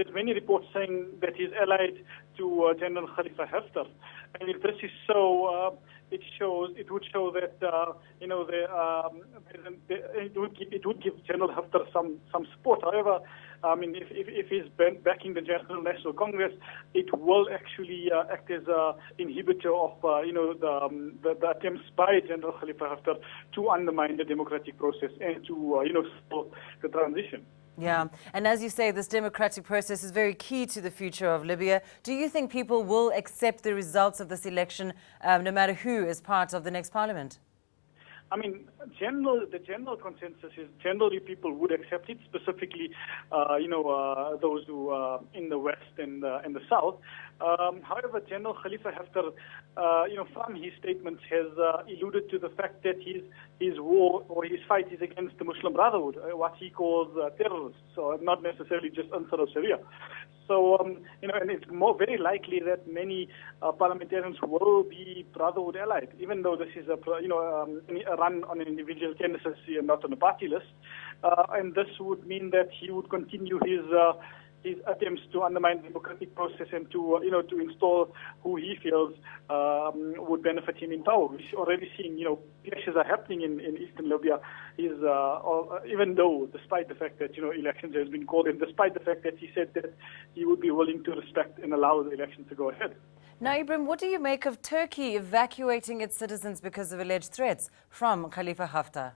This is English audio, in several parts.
there's many reports saying that he's allied to General Khalifa Haftar. And if this is so, it would show that it would give General Haftar some support. However, I mean, if he's backing the General National Congress, it will actually act as an inhibitor of the attempts by General Khalifa Haftar to undermine the democratic process and to stall the transition. Yeah, and as you say, this democratic process is very key to the future of Libya. Do you think people will accept the results of this election, no matter who is part of the next parliament? I mean, the general consensus is generally people would accept it, specifically, those who are in the west and the south. However, General Khalifa Haftar, from his statements, has alluded to the fact that his war or his fight is against the Muslim Brotherhood, what he calls terrorists, so not necessarily just Ansar al-Sharia. So, and it's very likely that many parliamentarians will be Brotherhood allied, even though this is a run on an individual candidacy and not on a party list. And this would mean that he would continue his attempts to undermine the democratic process and to install who he feels would benefit him in power. We're already seeing, clashes are happening in eastern Libya. Even though, despite the fact that elections has been called, and despite the fact that he said that he would be willing to respect and allow the election to go ahead. Now, Ebrahim, what do you make of Turkey evacuating its citizens because of alleged threats from Khalifa Haftar?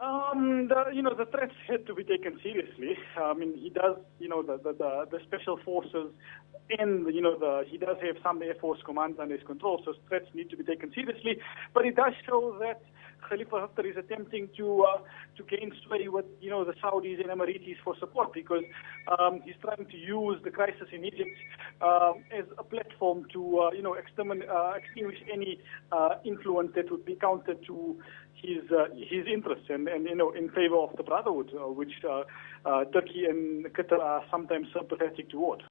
The threats had to be taken seriously. I mean, he does, the special forces and, he does have some Air Force commands under his control, so threats need to be taken seriously. But it does show that Khalifa Haftar is attempting to gain sway with, the Saudis and Emiratis for support, because he's trying to use the crisis in Egypt as a platform to, extinguish any influence that would be counter to his interests and in favor of the Brotherhood, which Turkey and Qatar are sometimes sympathetic toward.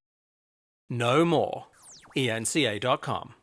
Know more. eNCA.com